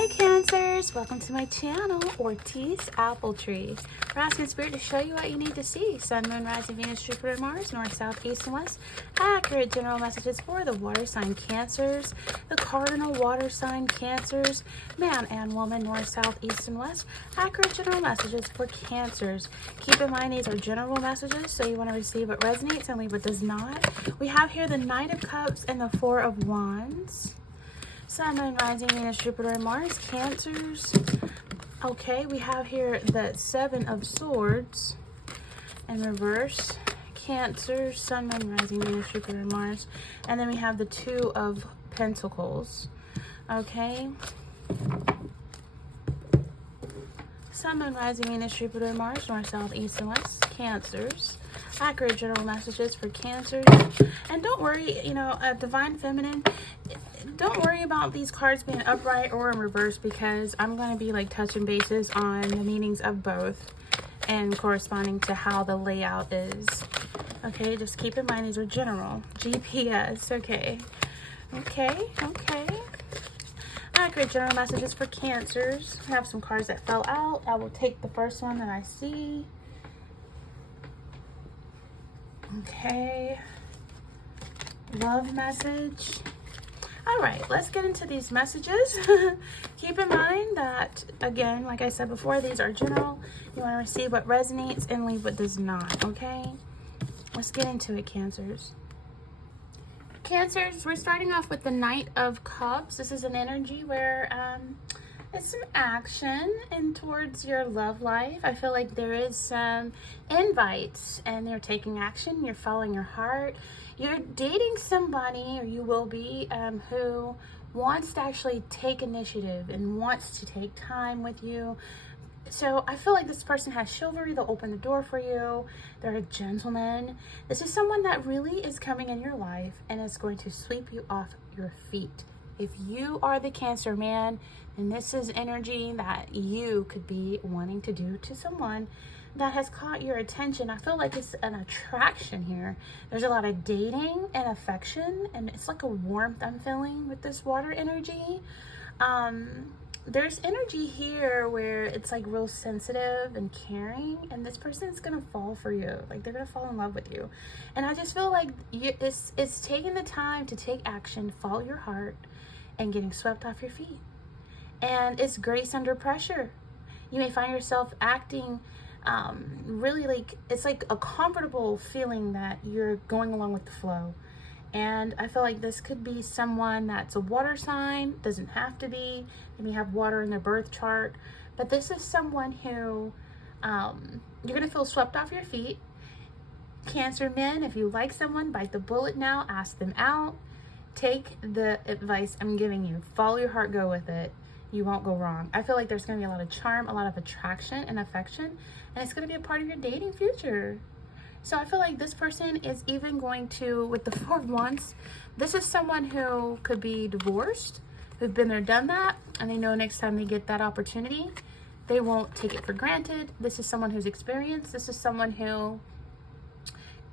Hi Cancers, welcome to my channel, Ortiz Apple Tree. We're asking Spirit to show you what you need to see. Sun, Moon, Rising, Venus, Jupiter, Mars, North, South, East, and West. Accurate general messages for the water sign Cancers, the cardinal water sign Cancers, man and woman, North, South, East, and West. Accurate general messages for Cancers. Keep in mind these are general messages, so you want to receive what resonates and leave what does not. We have here the Knight of Cups and the Four of Wands. Sun, Moon, Rising, Venus, Jupiter, and Mars, Cancers. Okay, we have here the Seven of Swords in reverse. Cancer, Sun, Moon, Rising, Venus, Jupiter, and Mars. And then we have the Two of Pentacles. Okay. Sun, Moon, Rising, Venus, Jupiter, and Mars, North, South, East, and West. Cancers. Accurate general messages for Cancers. And don't worry, Divine Feminine, don't worry about these cards being upright or in reverse, because I'm going to be like touching bases on the meanings of both and corresponding to how the layout is. Okay, just keep in mind these are general. GPS, okay. Okay. Accurate general messages for Cancers. I have some cards that fell out. I will take the first one that I see. Okay. Love message. All right, let's get into these messages. Keep in mind that, again, like I said before, these are general. You want to receive what resonates and leave what does not, okay? Let's get into it, Cancers. Cancers, we're starting off with the Knight of Cups. This is an energy where it's some action and towards your love life. I feel like there is some invites and you're taking action. You're following your heart. You're dating somebody, or you will be, who wants to actually take initiative and wants to take time with you. So I feel like this person has chivalry. They'll open the door for you. They're a gentleman. This is someone that really is coming in your life and is going to sweep you off your feet. If you are the Cancer man, and this is energy that you could be wanting to do to someone that has caught your attention, I feel like it's an attraction here. There's a lot of dating and affection, and it's like a warmth I'm feeling with this water energy. There's energy here where it's like real sensitive and caring, and this person's gonna fall for you. Like, they're gonna fall in love with you. And I just feel like it's taking the time to take action, follow your heart, and getting swept off your feet. And it's grace under pressure. You may find yourself acting really like, it's like a comfortable feeling that you're going along with the flow. And I feel like this could be someone that's a water sign. Doesn't have to be. They may have water in their birth chart. But this is someone who you're going to feel swept off your feet. Cancer men, if you like someone, bite the bullet now. Ask them out. Take the advice I'm giving you. Follow your heart. Go with it. You won't go wrong. I feel like there's going to be a lot of charm, a lot of attraction and affection. And it's going to be a part of your dating future. So I feel like this person is even going to, with the Four of Wands, this is someone who could be divorced, who've been there, done that, and they know next time they get that opportunity, they won't take it for granted. This is someone who's experienced. This is someone who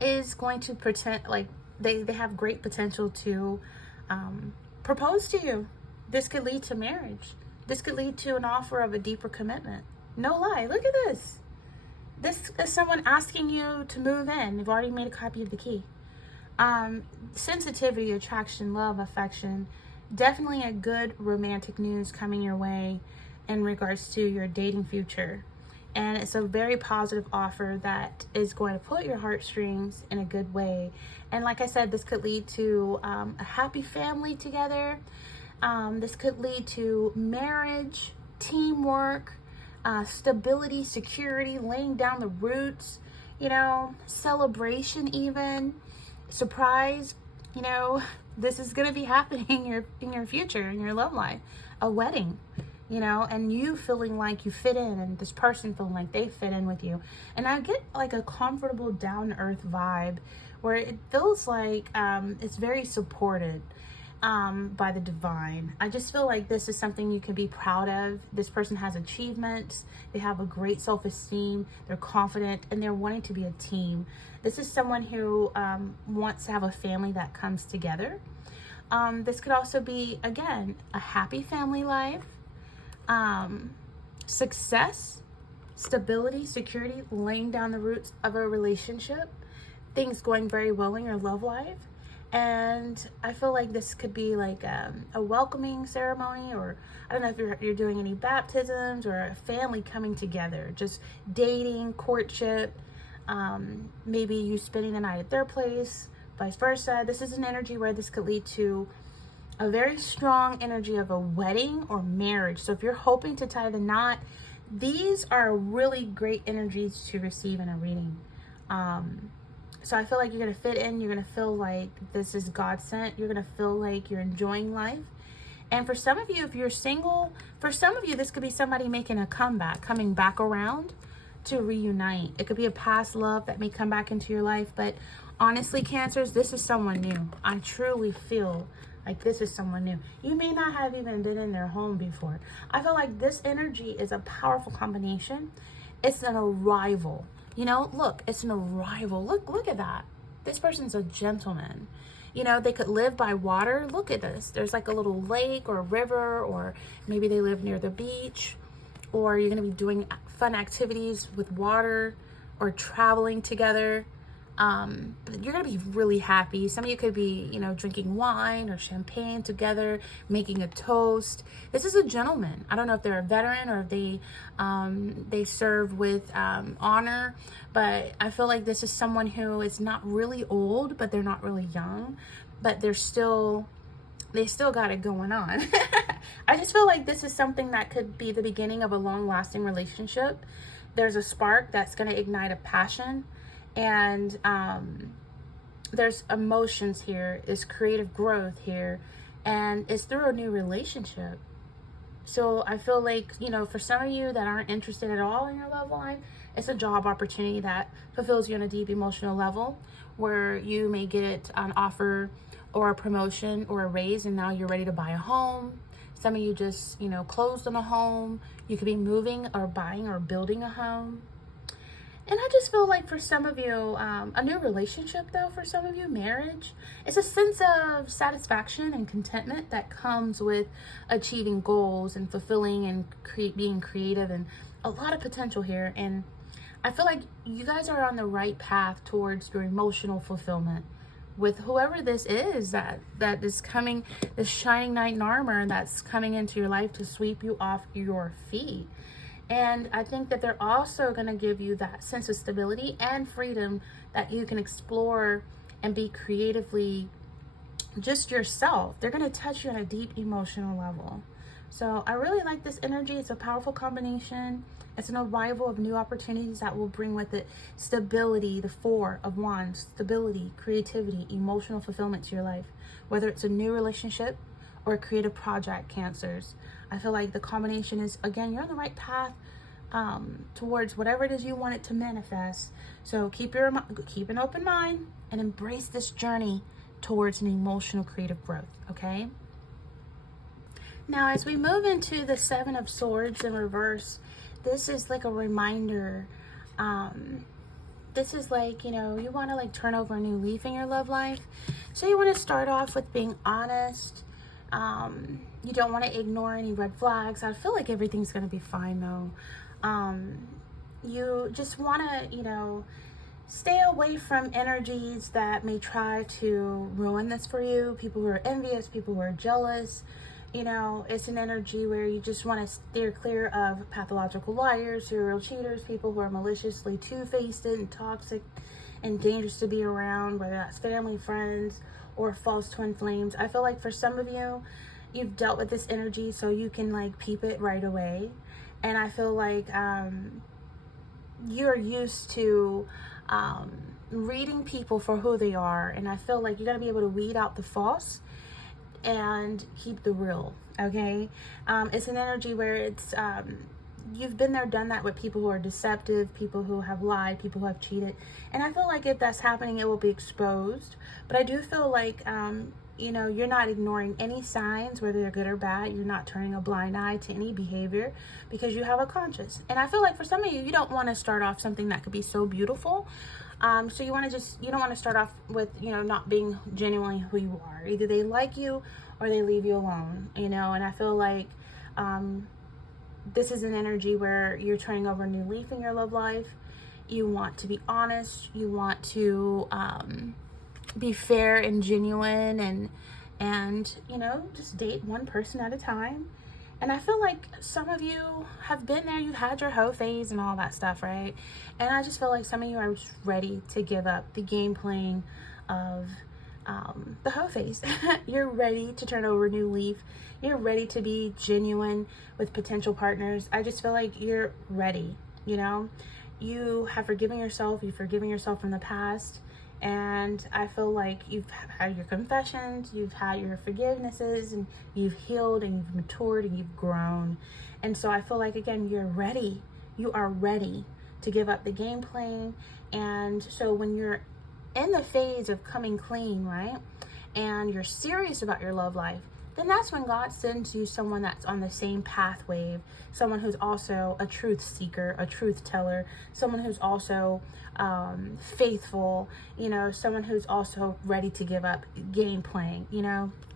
is going to pretend like they have great potential to propose to you. This could lead to marriage. This could lead to an offer of a deeper commitment. No lie. Look at this. This is someone asking you to move in. They've already made a copy of the key. Sensitivity, attraction, love, affection. Definitely a good romantic news coming your way in regards to your dating future. And it's a very positive offer that is going to pull at your heartstrings in a good way. And like I said, this could lead to a happy family together. This could lead to marriage, teamwork, stability, security, laying down the roots, celebration, even surprise. This is going to be happening in your future, in your love life, a wedding, and you feeling like you fit in, and this person feeling like they fit in with you. And I get like a comfortable, down to earth vibe where it feels like it's very supported by the divine. I just feel like this is something you can be proud of. This person has achievements. They have a great self-esteem. They're confident, and they're wanting to be a team. This is someone who wants to have a family that comes together. This could also be, again, a happy family life. Success, stability, security, laying down the roots of a relationship, things going very well in your love life. And I feel like this could be like a welcoming ceremony, or I don't know if you're doing any baptisms, or a family coming together, just dating, courtship, maybe you spending the night at their place, vice versa. This is an energy where this could lead to a very strong energy of a wedding or marriage. So if you're hoping to tie the knot, these are really great energies to receive in a reading. So I feel like you're going to fit in. You're going to feel like this is God sent. You're going to feel like you're enjoying life. And for some of you, if you're single, for some of you, this could be somebody making a comeback, coming back around to reunite. It could be a past love that may come back into your life. But honestly, Cancers, this is someone new. I truly feel like this is someone new. You may not have even been in their home before. I feel like this energy is a powerful combination. It's an arrival. You know, look, it's an arrival. Look at that. This person's a gentleman. You know, they could live by water. Look at this. There's like a little lake or a river, or maybe they live near the beach, or you're going to be doing fun activities with water or traveling together. But you're going to be really happy. Some of you could be, you know, drinking wine or champagne together, making a toast. This is a gentleman. I don't know if they're a veteran or if they serve with honor, but I feel like this is someone who is not really old, but they're not really young, but they still got it going on. I just feel like this is something that could be the beginning of a long-lasting relationship. There's a spark that's going to ignite a passion. And there's emotions here, there's creative growth here, and it's through a new relationship. So I feel like, you know, for some of you that aren't interested at all in your love life, it's a job opportunity that fulfills you on a deep emotional level, where you may get an offer or a promotion or a raise, and now you're ready to buy a home. Some of you just, you know, closed on a home. You could be moving or buying or building a home. And I just feel like for some of you, a new relationship, though, for some of you, marriage, it's a sense of satisfaction and contentment that comes with achieving goals and fulfilling and being creative, and a lot of potential here. And I feel like you guys are on the right path towards your emotional fulfillment with whoever this is that is coming, this shining knight in armor that's coming into your life to sweep you off your feet. And I think that they're also going to give you that sense of stability and freedom that you can explore and be creatively just yourself. They're going to touch you on a deep emotional level. So I really like this energy. It's a powerful combination. It's an arrival of new opportunities that will bring with it stability, the Four of Wands, stability, creativity, emotional fulfillment to your life. Whether it's a new relationship or a creative project, Cancers, I feel like the combination is, again, you're on the right path towards whatever it is you want it to manifest. So keep an open mind and embrace this journey towards an emotional creative growth, okay? Now, as we move into the Seven of Swords in reverse, this is like a reminder. This is like, you know, you want to like turn over a new leaf in your love life. So you want to start off with being honest. You don't want to ignore any red flags. I feel like everything's going to be fine, though. You just want to, you know, stay away from energies that may try to ruin this for you. People who are envious, people who are jealous. You know, it's an energy where you just want to steer clear of pathological liars, serial cheaters, people who are maliciously two-faced and toxic and dangerous to be around, whether that's family, friends, or false twin flames. I feel like for some of you, you've dealt with this energy, so you can like peep it right away. And I feel like you're used to reading people for who they are, and I feel like you got to be able to weed out the false and keep the real, okay? It's an energy where it's you've been there, done that with people who are deceptive, people who have lied, people who have cheated. And I feel like if that's happening, it will be exposed. But I do feel like, you know, you're not ignoring any signs, whether they're good or bad. You're not turning a blind eye to any behavior because you have a conscience. And I feel like for some of you, you don't want to start off something that could be so beautiful. So you want to you don't want to start off with, you know, not being genuinely who you are. Either they like you or they leave you alone, you know. And I feel like, this is an energy where you're turning over a new leaf in your love life. You want to be honest. You want to be fair and genuine, and just date one person at a time. And I feel like some of you have been there. You've had your hoe phase and all that stuff, right? And I just feel like some of you are just ready to give up the game playing of the hoe phase. You're ready to turn over a new leaf. You're ready to be genuine with potential partners. I just feel like you're ready. You have forgiven yourself. You've forgiven yourself from the past. And I feel like you've had your confessions, you've had your forgivenesses, and you've healed and you've matured and you've grown. And so I feel like, again, you're ready. You are ready to give up the game playing. And so when you're in the phase of coming clean, right, and you're serious about your love life, then that's when God sends you someone that's on the same pathway, someone who's also a truth seeker, a truth teller, someone who's also faithful, someone who's also ready to give up game playing,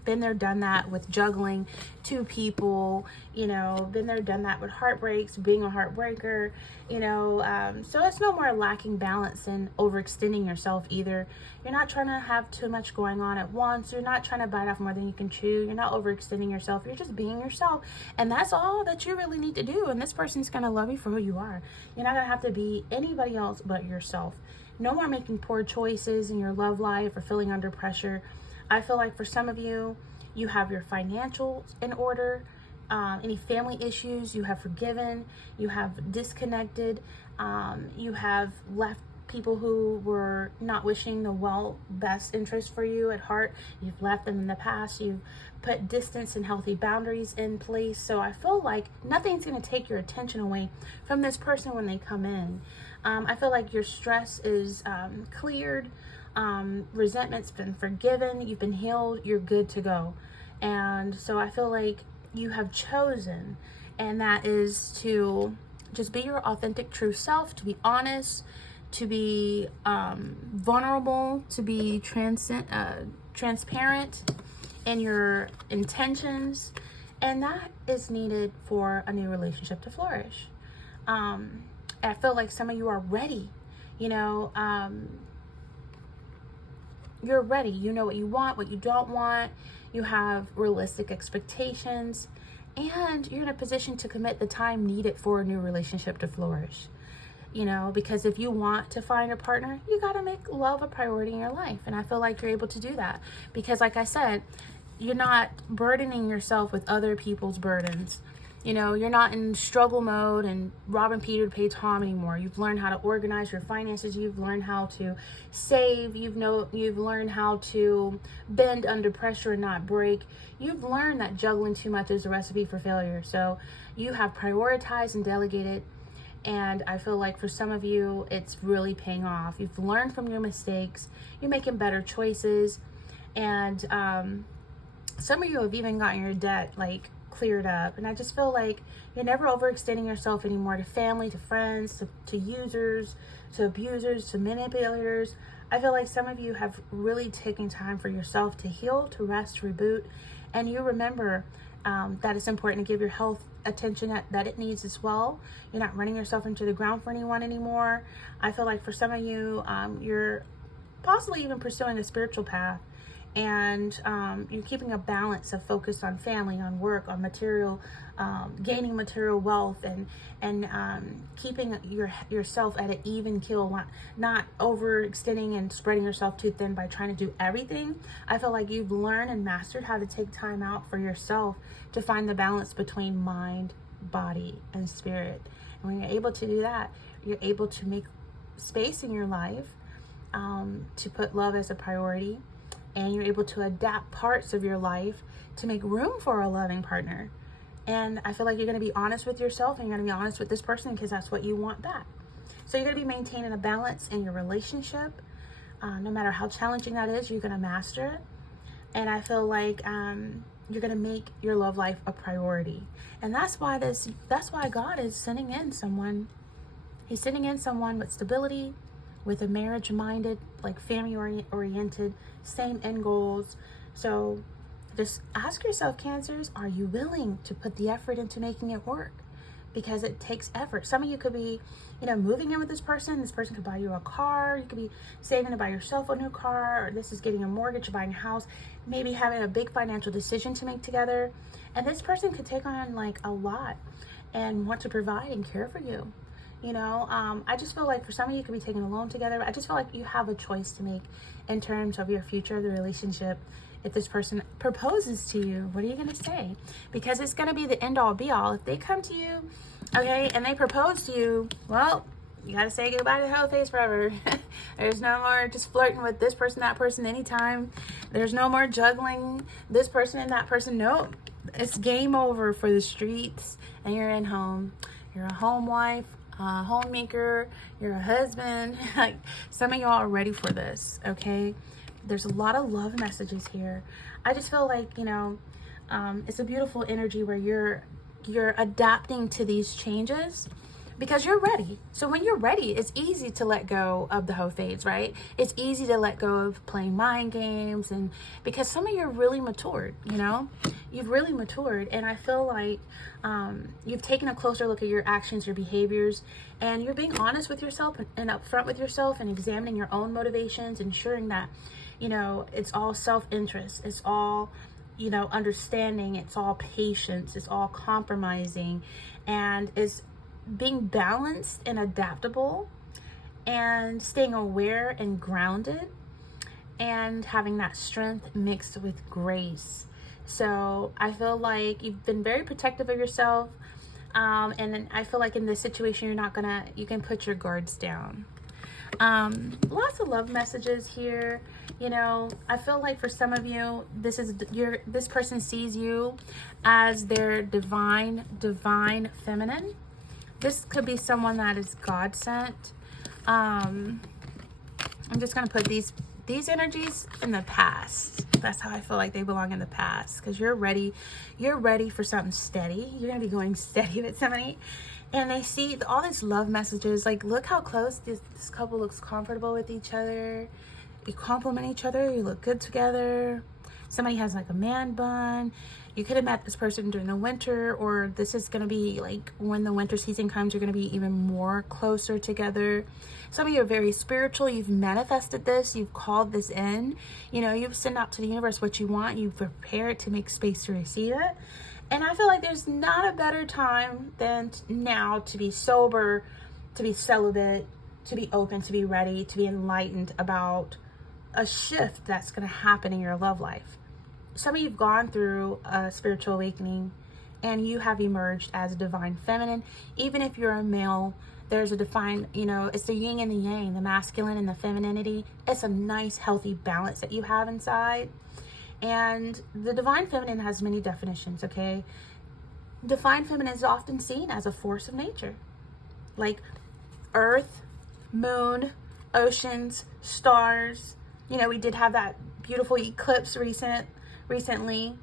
Been there, done that with juggling two people, been there, done that with heartbreaks, being a heartbreaker, so it's no more lacking balance and overextending yourself either. You're not trying to have too much going on at once. You're not trying to bite off more than you can chew. You're not overextending yourself. You're just being yourself. And that's all that you really need to do. And this person's going to love you for who you are. You're not going to have to be anybody else but yourself. No more making poor choices in your love life or feeling under pressure. I feel like for some of you, you have your financials in order. Any family issues you have forgiven, you have disconnected, you have left people who were not wishing the best interest for you at heart. You've left them in the past. You've put distance and healthy boundaries in place. So I feel like nothing's going to take your attention away from this person when they come in. I feel like your stress is cleared. Resentment's been forgiven. You've been healed. You're good to go. And so I feel like you have chosen, and that is to just be your authentic true self, to be honest, to be vulnerable, to be transparent in your intentions, and that is needed for a new relationship to flourish. I feel like some of you are ready. You're ready. You know what you want, what you don't want. You have realistic expectations, and you're in a position to commit the time needed for a new relationship to flourish. Because if you want to find a partner, you got to make love a priority in your life. And I feel like you're able to do that because, like I said, you're not burdening yourself with other people's burdens. You're not in struggle mode and robbing Peter to pay Tom anymore. You've learned how to organize your finances. You've learned how to save. You've learned how to bend under pressure and not break. You've learned that juggling too much is a recipe for failure. So you have prioritized and delegated. And I feel like for some of you, it's really paying off. You've learned from your mistakes. You're making better choices. And some of you have even gotten your debt cleared up. And I just feel like you're never overextending yourself anymore to family, to friends, to users, to abusers, to manipulators. I feel like some of you have really taken time for yourself to heal, to rest, to reboot. And you remember that it's important to give your health attention that it needs as well. You're not running yourself into the ground for anyone anymore. I feel like for some of you, you're possibly even pursuing a spiritual path, and you're keeping a balance of focus on family, on work, on material, gaining material wealth, and keeping yourself at an even keel, not overextending and spreading yourself too thin by trying to do everything. I feel like you've learned and mastered how to take time out for yourself to find the balance between mind, body, and spirit. And when you're able to do that, you're able to make space in your life to put love as a priority, and you're able to adapt parts of your life to make room for a loving partner. And I feel like you're going to be honest with yourself, and you're going to be honest with this person because that's what you want back. So you're going to be maintaining a balance in your relationship. No matter how challenging that is, you're going to master it. And I feel like you're going to make your love life a priority. And that's why God is sending in someone. He's sending in someone with stability, with a marriage-minded, family-oriented, same end goals. So just ask yourself, Cancers, are you willing to put the effort into making it work? because it takes effort. Some of you could be, moving in with this person. This person could buy you a car. You could be saving to buy yourself a new car, or this is getting a mortgage, or buying a house, maybe having a big financial decision to make together. And this person could take on like a lot and want to provide and care for you. I just feel like for some of you could be taking a loan together. I just feel like you have a choice to make in terms of your future, the relationship. If this person proposes to you, what are you going to say? Because it's going to be the end all be all. If they come to you, okay, and they propose to you, well, you got to say goodbye to the whole face forever. There's no more just flirting with this person, that person anytime. There's no more juggling this person and that person. Nope. It's game over for the streets, and you're in home. You're a home wife, a homemaker, you're a husband. Like, some of y'all are ready for this, okay? There's a lot of love messages here. I just feel like, it's a beautiful energy where you're adapting to these changes because you're ready. So when you're ready, it's easy to let go of the whole phase, right? It's easy to let go of playing mind games, and because some of you are really matured, you've really matured. And I feel like you've taken a closer look at your actions, your behaviors, and you're being honest with yourself and upfront with yourself and examining your own motivations, ensuring that, it's all self-interest. It's all, understanding. It's all patience. It's all compromising, and it's being balanced and adaptable, and staying aware and grounded, and having that strength mixed with grace. So I feel like you've been very protective of yourself, and I feel like in this situation you can put your guards down. Lots of love messages here. I feel like for some of you, this person sees you as their divine feminine. This could be someone that is God sent. I'm just going to put these energies in the past. That's how I feel like they belong in the past, because you're ready for something steady. You're going to be going steady with somebody, and they see all these love messages. Like, look how close this couple looks, comfortable with each other. You compliment each other. You look good together. Somebody has like a man bun. You could have met this person during the winter, or this is going to be like when the winter season comes, you're going to be even more closer together. Some of you are very spiritual. You've manifested this. You've called this in. You've sent out to the universe what you want. You've prepared to make space to receive it. And I feel like there's not a better time than now to be sober, to be celibate, to be open, to be ready, to be enlightened about a shift that's going to happen in your love life. Some of you have gone through a spiritual awakening, and you have emerged as a divine feminine. Even if you're a male, there's a defined, it's the yin and the yang, the masculine and the femininity. It's a nice, healthy balance that you have inside. And the divine feminine has many definitions, okay? Divine feminine is often seen as a force of nature, like earth, moon, oceans, stars. We did have that beautiful eclipse recently.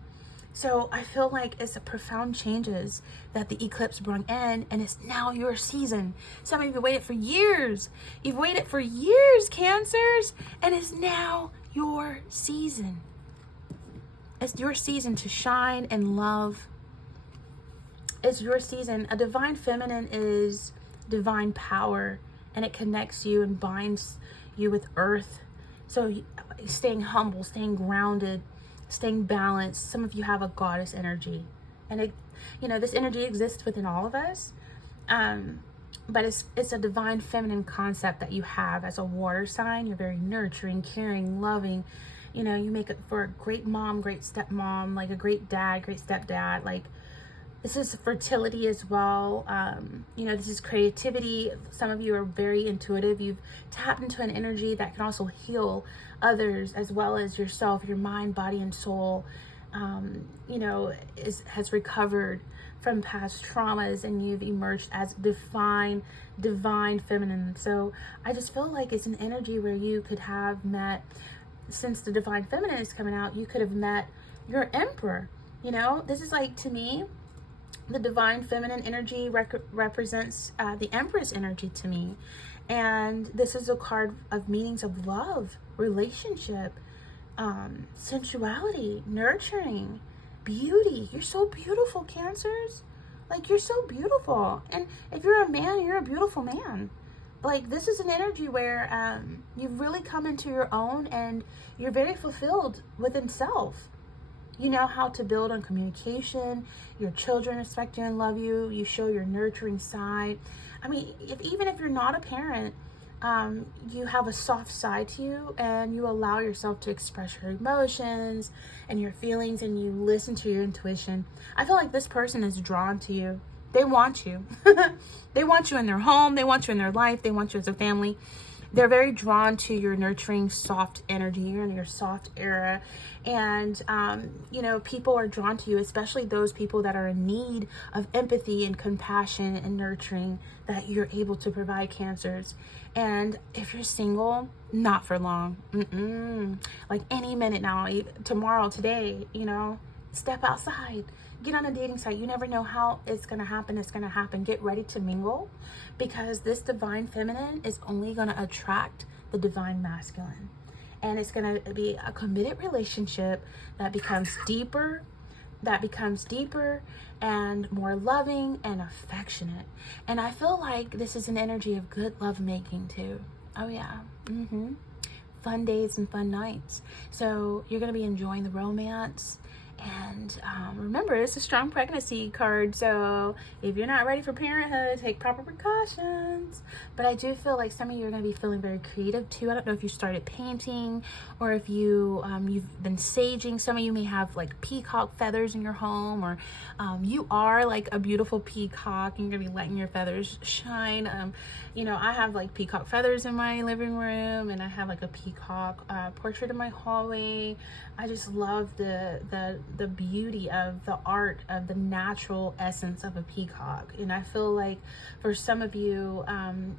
So I feel like it's a profound changes that the eclipse brought in, and it's now your season. Some of you waited for years. You've waited for years, Cancers, and it's now your season. It's your season to shine and love. It's your season. A divine feminine is divine power, and it connects you and binds you with earth. So staying humble, staying grounded, staying balanced. Some of you have a goddess energy, and this energy exists within all of us. But it's a divine feminine concept that you have as a water sign. You're very nurturing, caring, loving. You make it for a great mom, great stepmom, like a great dad, great stepdad. Like, this is fertility as well. This is creativity. Some of you are very intuitive. You've tapped into an energy that can also heal others as well as yourself, your mind, body, and soul. Has recovered from past traumas, and you've emerged as divine feminine. So I just feel like it's an energy where you could have met, since the divine feminine is coming out, you could have met your emperor. This is like, to me, the divine feminine energy represents the empress energy to me. And this is a card of meanings of love, relationship, sensuality, nurturing, beauty. You're so beautiful, Cancers. Like, you're so beautiful. And if you're a man, you're a beautiful man. Like, this is an energy where you've really come into your own and you're very fulfilled within self. You know how to build on communication. Your children respect you and love you. You show your nurturing side. I mean, even if you're not a parent, you have a soft side to you, and you allow yourself to express your emotions and your feelings, and you listen to your intuition. I feel like this person is drawn to you. They want you. They want you in their home. They want you in their life. They want you as a family. They're very drawn to your nurturing, soft energy. You're in your soft era. And, people are drawn to you, especially those people that are in need of empathy and compassion and nurturing that you're able to provide, Cancers. And if you're single, not for long. Like any minute now, tomorrow, today, step outside. Get on a dating site. You never know how it's going to happen. It's going to happen. Get ready to mingle, because this divine feminine is only going to attract the divine masculine. And it's going to be a committed relationship that becomes deeper, and more loving and affectionate. And I feel like this is an energy of good love making too. Oh yeah. Fun days and fun nights. So you're going to be enjoying the romance. And remember, it's a strong pregnancy card, so if you're not ready for parenthood, take proper precautions. But I do feel like some of you are going to be feeling very creative too. I don't know if you started painting, or if you've been saging. Some of you may have like peacock feathers in your home, or you are like a beautiful peacock and you're going to be letting your feathers shine. I have like peacock feathers in my living room, and I have like a peacock portrait in my hallway. I just love the beauty of the art of the natural essence of a peacock. And I feel like for some of you,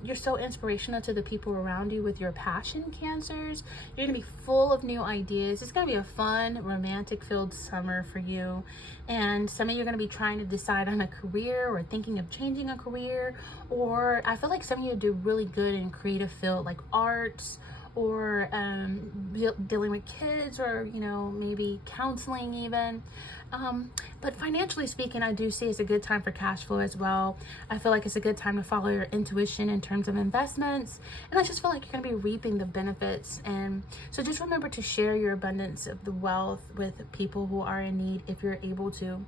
you're so inspirational to the people around you with your passion, Cancers. You're gonna be full of new ideas. It's gonna be a fun, romantic filled summer for you. And some of you are gonna be trying to decide on a career, or thinking of changing a career, or I feel like some of you do really good in creative field like arts, or dealing with kids, or maybe counseling even. But financially speaking, I do see it's a good time for cash flow as well. I feel like it's a good time to follow your intuition in terms of investments, and I just feel like you're going to be reaping the benefits. And so just remember to share your abundance of the wealth with people who are in need if you're able to.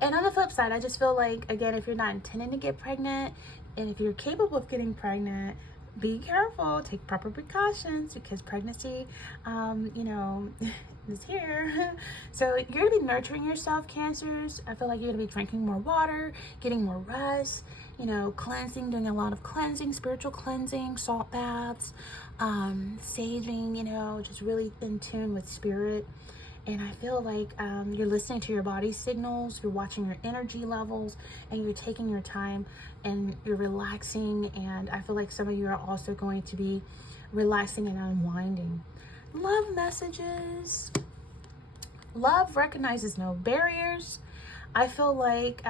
And on the flip side, I just feel like, again, if you're not intending to get pregnant, and if you're capable of getting pregnant, be careful, take proper precautions, because pregnancy, is here. So you're going to be nurturing yourself, Cancers. I feel like you're going to be drinking more water, getting more rest, cleansing, doing a lot of cleansing, spiritual cleansing, salt baths, saging, just really in tune with spirit. And I feel like you're listening to your body signals, you're watching your energy levels, and you're taking your time and you're relaxing. And I feel like some of you are also going to be relaxing and unwinding. Love messages. Love recognizes no barriers. I feel like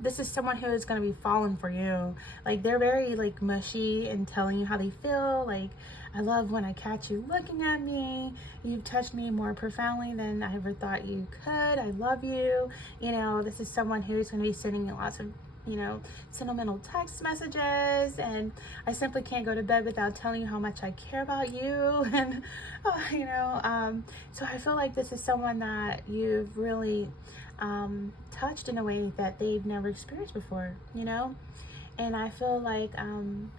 this is someone who is going to be falling for you. Like, they're very like mushy and telling you how they feel. Like, I love when I catch you looking at me. You've touched me more profoundly than I ever thought you could. I love you. This is someone who's going to be sending you lots of, sentimental text messages. And I simply can't go to bed without telling you how much I care about you. And, so I feel like this is someone that you've really touched in a way that they've never experienced before, And I feel like I'm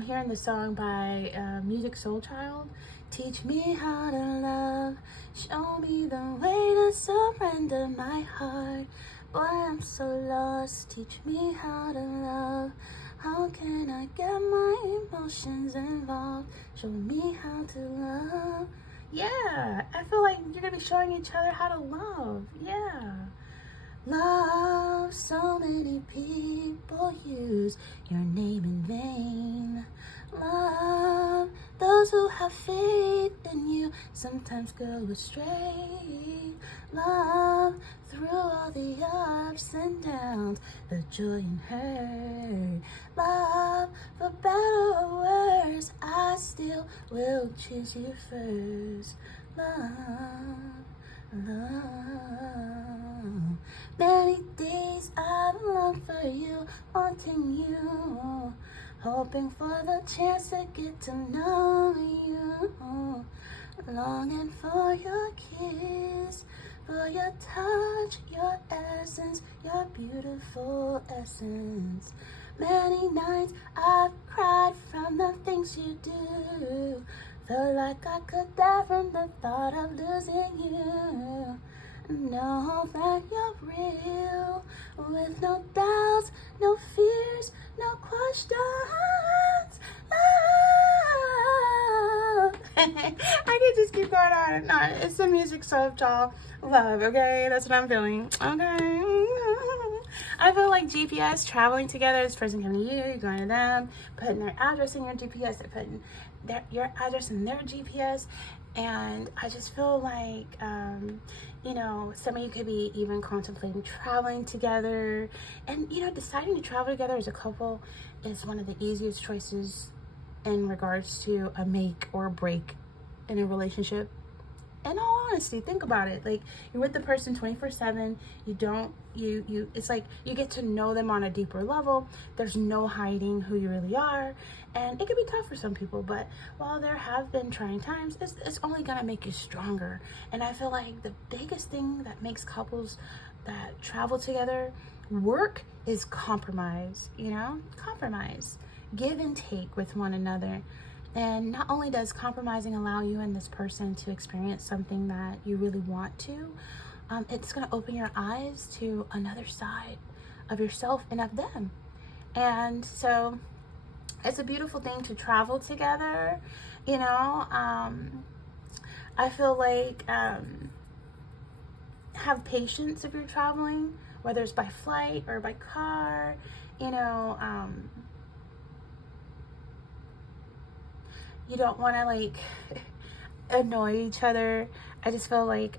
hearing the song by Music Soul Child. Teach me how to love, show me the way to surrender my heart. Boy, I'm so lost, teach me how to love. How can I get my emotions involved? Show me how to love. Yeah, I feel like you're gonna be showing each other how to love. Yeah. Love, so many people use your name in vain. Love, those who have faith in you sometimes go astray. Love, through all the ups and downs, the joy and hurt. Love, for better or worse, I still will choose you first. Love, love. Many days I've longed for you, wanting you, hoping for the chance to get to know you, longing for your kiss, for your touch, your essence, your beautiful essence. Many nights I've cried from the things you do. Felt like I could die from the thought of losing you. Know that you're real, with no doubts, no fears, no questions. I could just keep going on and on. It's the music of y'all love, okay? That's what I'm feeling, okay? I feel like GPS, traveling together, this person coming to you, you're going to them, putting their address in your GPS, they're putting your address in their GPS, and I just feel like, some of you could be even contemplating traveling together, and, deciding to travel together as a couple is one of the easiest choices in regards to a make or break in a relationship. In all honesty, think about it. Like, you're with the person 24/7. It's like you get to know them on a deeper level. There's no hiding who you really are. And it can be tough for some people, but while there have been trying times, it's only gonna make you stronger. And I feel like the biggest thing that makes couples that travel together work is compromise, compromise, give and take with one another. And not only does compromising allow you and this person to experience something that you really want to, it's going to open your eyes to another side of yourself and of them. And so it's a beautiful thing to travel together. I feel like have patience if you're traveling, whether it's by flight or by car. You don't want to annoy each other. I just feel like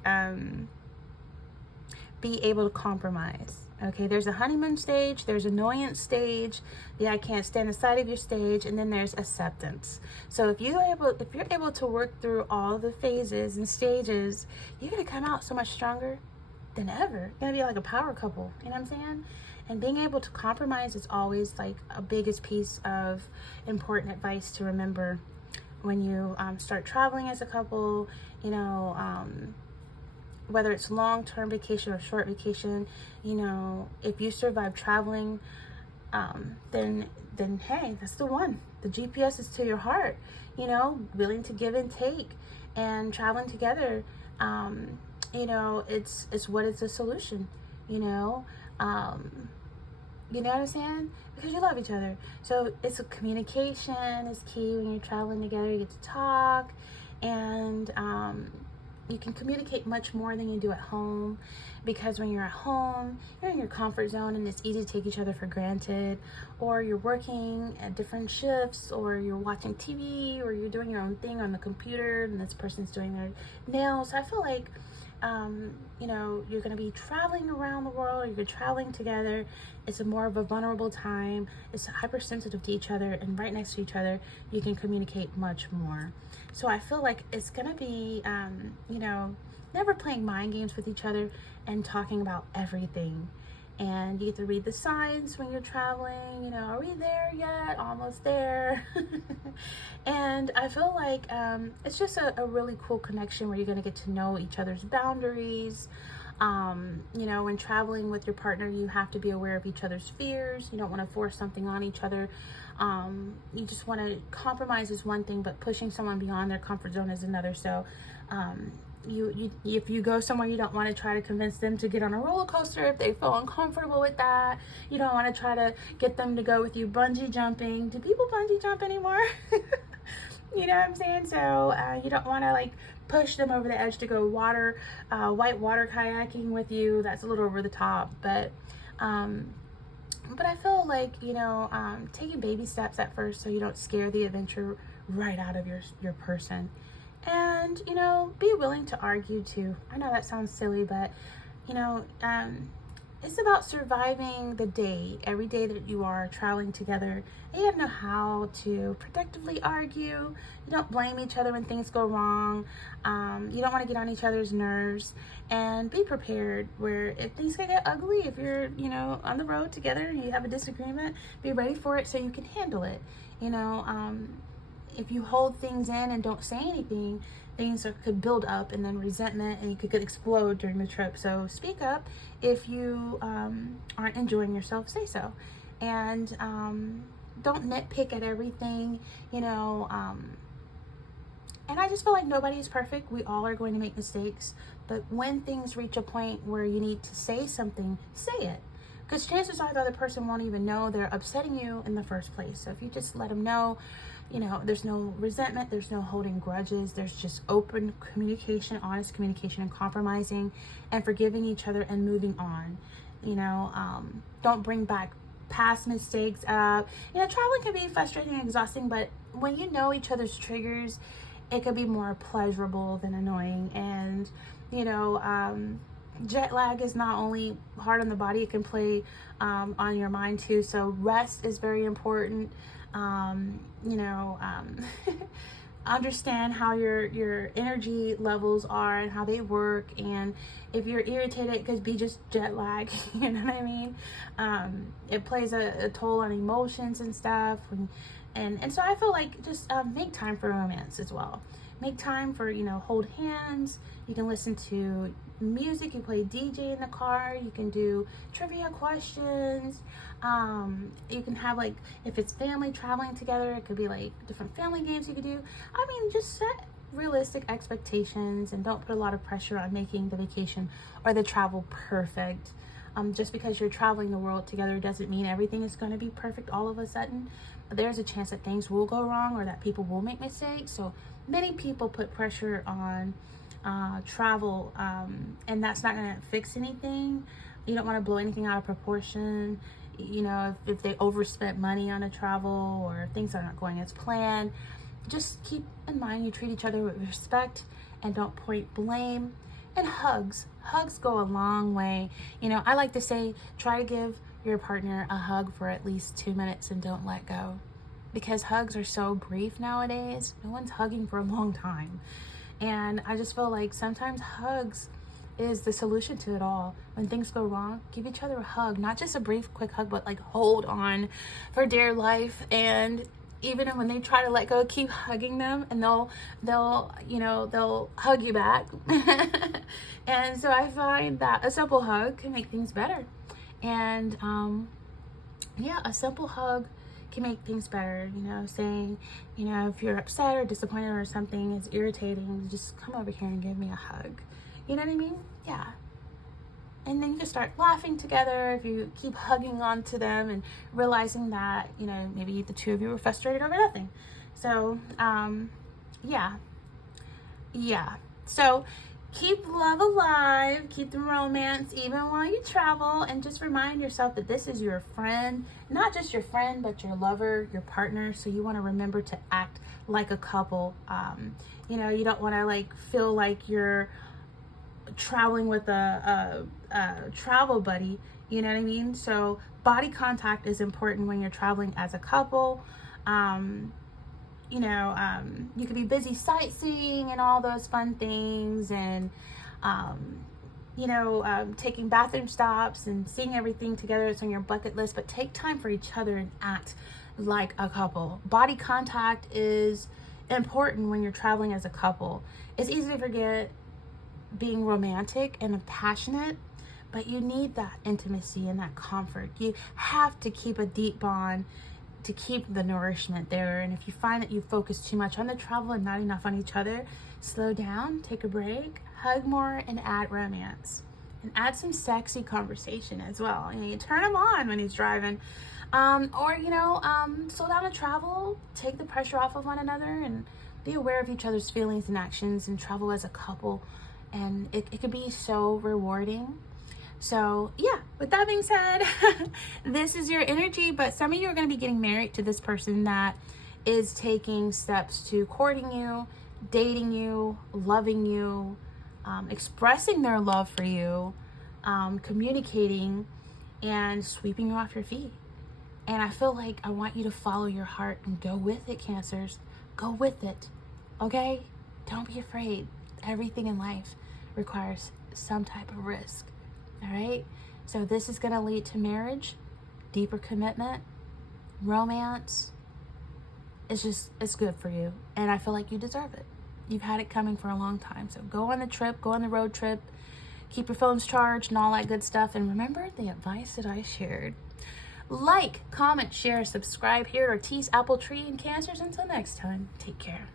be able to compromise. Okay, there's a honeymoon stage, there's annoyance stage, the I can't stand the sight of your stage, and then there's acceptance. So if you're able to work through all the phases and stages, you're gonna come out so much stronger than ever. You're gonna be like a power couple. You know what I'm saying? And being able to compromise is always like a biggest piece of important advice to remember when you start traveling as a couple. Whether it's long-term vacation or short vacation, if you survive traveling, then hey, that's the one. The GPS is to your heart, willing to give and take, and traveling together, it's what is the solution, you know what I'm saying? Because you love each other. So it's a communication is key when you're traveling together. You get to talk, and you can communicate much more than you do at home, because when you're at home, you're in your comfort zone and it's easy to take each other for granted, or you're working at different shifts, or you're watching TV, or you're doing your own thing on the computer and this person's doing their nails. So I feel like you're going to be traveling around the world, or you're traveling together. It's a more of a vulnerable time. It's hypersensitive to each other, and right next to each other, you can communicate much more. So I feel like it's going to be, never playing mind games with each other and talking about everything. And you get to read the signs when you're traveling, are we there yet? Almost there. And I feel like it's just a really cool connection where you're going to get to know each other's boundaries. When traveling with your partner, you have to be aware of each other's fears. You don't want to force something on each other. You just want to compromise is one thing, but pushing someone beyond their comfort zone is another. So if you go somewhere, you don't want to try to convince them to get on a roller coaster if they feel uncomfortable with that. You don't want to try to get them to go with you bungee jumping. Do people bungee jump anymore? You know what I'm saying? So you don't want to push them over the edge to go white water kayaking with you. That's a little over the top, but I feel like taking baby steps at first, so you don't scare the adventure right out of your person. And be willing to argue too. I know that sounds silly, but it's about surviving the day, every day that you are traveling together. And you have to know how to productively argue. You don't blame each other when things go wrong. You don't want to get on each other's nerves, and be prepared where if things can get ugly, if you're, on the road together and you have a disagreement, be ready for it so you can handle it. If you hold things in and don't say anything, things could build up, and then resentment, and you could explode during the trip. So speak up. If you aren't enjoying yourself, say so. And don't nitpick at everything, and I just feel like nobody is perfect. We all are going to make mistakes. But when things reach a point where you need to say something, say it. Because chances are the other person won't even know they're upsetting you in the first place. So if you just let them know, there's no resentment, there's no holding grudges, there's just open communication, honest communication, and compromising and forgiving each other and moving on. Don't bring back past mistakes up. Traveling can be frustrating and exhausting, but when you know each other's triggers, it could be more pleasurable than annoying. And, jet lag is not only hard on the body, it can play on your mind too. So rest is very important. Understand how your energy levels are and how they work, and if you're irritated, it could be just jet lag. You know what I mean? It plays a toll on emotions and stuff, and so I feel like just make time for romance as well. Make time for, hold hands. You can listen to music. You play DJ in the car. You can do trivia questions. You can have, like, if it's family traveling together, it could be like different family games you could do. I mean, just set realistic expectations and don't put a lot of pressure on making the vacation or the travel perfect. Just because you're traveling the world together doesn't mean everything is going to be perfect all of a sudden. But there's a chance that things will go wrong or that people will make mistakes. So many people put pressure on travel, and that's not going to fix anything. You don't want to blow anything out of proportion. If they overspent money on a travel or things are not going as planned, just keep in mind you treat each other with respect and don't point blame. And hugs go a long way. I like to say, try to give your partner a hug for at least 2 minutes and don't let go, because hugs are so brief nowadays. No one's hugging for a long time, and I just feel like sometimes hugs is the solution to it all. When things go wrong, give each other a hug, not just a brief quick hug, but like hold on for dear life. And even when they try to let go, keep hugging them, and they'll hug you back. And so I find that a simple hug can make things better. And a simple hug can make things better. Saying, if you're upset or disappointed or something is irritating, just come over here and give me a hug. You know what I mean? Yeah. And then you can start laughing together if you keep hugging on to them and realizing that, maybe the two of you were frustrated over nothing. So, yeah. So keep love alive, keep the romance even while you travel, and just remind yourself that this is your friend, not just your friend, but your lover, your partner. So you want to remember to act like a couple. You don't want to feel like you're traveling with a travel buddy. You know what I mean? So body contact is important when you're traveling as a couple. You could be busy sightseeing and all those fun things, and taking bathroom stops and seeing everything together. It's on your bucket list, but take time for each other and act like a couple. Body contact is important when you're traveling as a couple. It's easy to forget being romantic and passionate, but you need that intimacy and that comfort. You have to keep a deep bond to keep the nourishment there. And if you find that you focus too much on the travel and not enough on each other, slow down, take a break, hug more, and add romance. And add some sexy conversation as well. You turn him on when he's driving. Slow down the travel, take the pressure off of one another, and be aware of each other's feelings and actions, and travel as a couple. And it can be so rewarding. So yeah, with that being said, this is your energy, but some of you are going to be getting married to this person that is taking steps to courting you, dating you, loving you, expressing their love for you, communicating and sweeping you off your feet. And I feel like I want you to follow your heart and go with it, Cancers. Go with it, okay? Don't be afraid. Everything in life requires some type of risk, all right? So this is going to lead to marriage, deeper commitment, romance. It's good for you. And I feel like you deserve it. You've had it coming for a long time. So go on the trip, go on the road trip, keep your phones charged and all that good stuff. And remember the advice that I shared. Like, comment, share, subscribe here at Ortiz Apple Tree and Cancers. Until next time, take care.